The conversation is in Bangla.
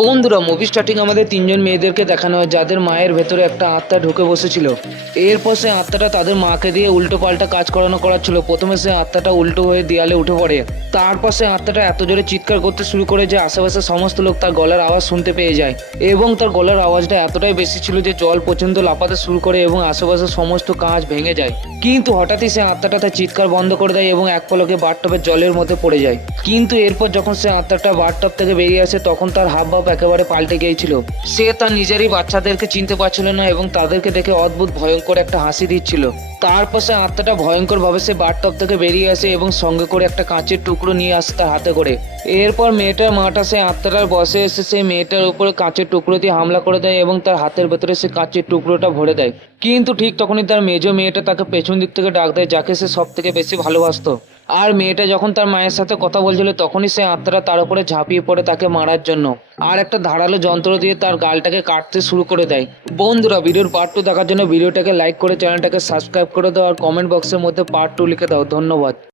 বন্ধুরা, মুভি স্টার্টিং আমাদের তিনজন মেয়েদেরকে দেখানো হয় যাদের মায়ের ভেতরে একটা আত্মা ঢুকে বসেছিল। এরপর সে আত্মাটা তাদের মাকে দিয়ে উল্টো পাল্টা কাজ করাচ্ছিল। প্রথমে সে আত্মাটা উল্টো হয়ে দেয়ালে উঠে পড়ে। তারপর সে আত্মাটা এত জোরে চিৎকার করতে শুরু করে যে আশেপাশের সমস্ত লোক তার গলার আওয়াজ শুনতে পেয়ে যায়, এবং তার গলার আওয়াজটা এতটাই বেশি ছিল যে জল পর্যন্ত লাফাতে শুরু করে এবং আশেপাশের সমস্ত কাঁচ ভেঙে যায়। কিন্তু হঠাৎই সে আত্মাটা তার চিৎকার বন্ধ করে দেয় এবং এক পলকে বাথটবের জলের মধ্যে পড়ে যায়। কিন্তু এরপর যখন সে আত্মাটা বাথটব থেকে বেরিয়ে আসে তখন তার হাবভাব একেবারে পাল্টে গিয়েছিল। সে তার নিজেরই বাচ্চাদেরকে চিনতে পারছিল না এবং তাদেরকে দেখে অদ্ভুত ভয়ঙ্কর একটা হাসি দিচ্ছিল। তারপর সে আত্মাটা ভয়ঙ্কর ভাবে সে বাথটব থেকে বেরিয়ে আসে এবং সঙ্গে করে একটা কাঁচের টুকরো নিয়ে আসে তার হাতে করে। এরপর মেয়েটার মাটা সে আত্মাটার বসে এসে সেই মেয়েটার উপরে কাঁচের টুকরো দিয়ে হামলা করে দেয় এবং তার হাতের ভেতরে সে কাঁচের টুকরোটা ভরে দেয়। কিন্তু ঠিক তখনই তার মেজো মেয়েটা তাকে পেছন দিক থেকে ডাক দেয়, যাকে সে সব থেকে বেশি ভালোবাসতো। আর মেয়েটা যখন তার মায়ের সাথে কথা বলছিল তখনই সে আত্মাটা তার উপরে ঝাঁপিয়ে পড়ে তাকে মারার জন্য, আর একটা ধারালো যন্ত্র দিয়ে তার গালটাকে কাটতে শুরু করে দেয়। বন্ধুরা, ভিডিওর পার্ট 2 দেখার জন্য ভিডিওটাকে লাইক করে চ্যানেলটাকে সাবস্ক্রাইব করে দাও আর কমেন্ট বক্সের মধ্যে পার্ট 2 লিখে দাও। ধন্যবাদ।